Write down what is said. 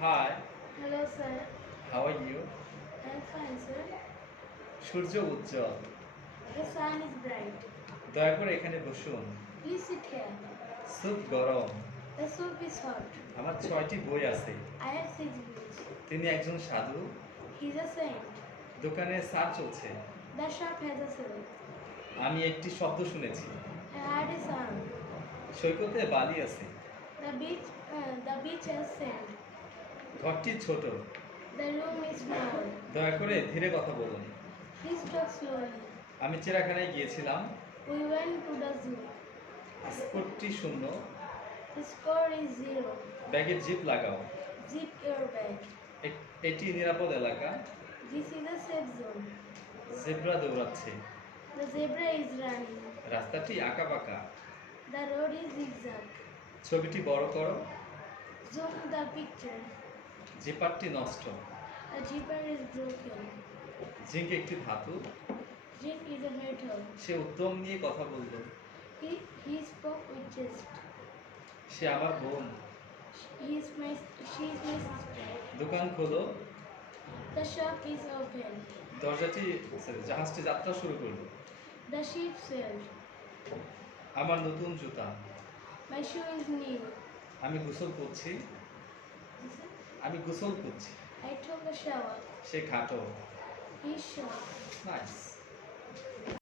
Hi, Hello, sir. how are you? I'm fine, sir. Surya Ujjwal. The sun is bright. দয়া করে এখানে বসুন। Please sit here. Soup গরম। The soup is hot. আমার 6টি বই আছে। I have 6 books. তিনি একজন সাধু। He's a saint. দোকানে চা চলছে। The shop has a sale. আমি একটি শব্দ শুনেছি। I heard a sound. সৈকতে বালি আছে। The beach has sand. ঘরটি ছোট। The room is small. দয়া করে ধীরে কথা বলুন। Please talk slowly. আমি চিড়িয়াখানায় গিয়েছিলাম। We went to the zoo. স্কোরটি শূন্য। The score is 0. ব্যাগে জিপ লাগাও। Zip your bag. এটি নিরাপদ এলাকা। This is a safe zone. Zebra দৌড়াচ্ছে। The zebra is running. রাস্তাটি আঁকাবাঁকা। The road is zigzag. ছবিটি বড় করো। Zoom the picture. জিপারটি নষ্ট। The zipper is broken. Zinc একটি ধাতু। Zinc is a metal. সে উদ্যম নিয়ে কথা বলল। He spoke with jest. সে আমার বোন। She is my sister. দোকান খোলো। The shop is open. জাহাজটি যাত্রা শুরু করলো। The ship sailed. আমার নতুন জুতা। My shoe is new. আমি গোসল করছি। I took a shower. সে খাটো। He's short. নাইস।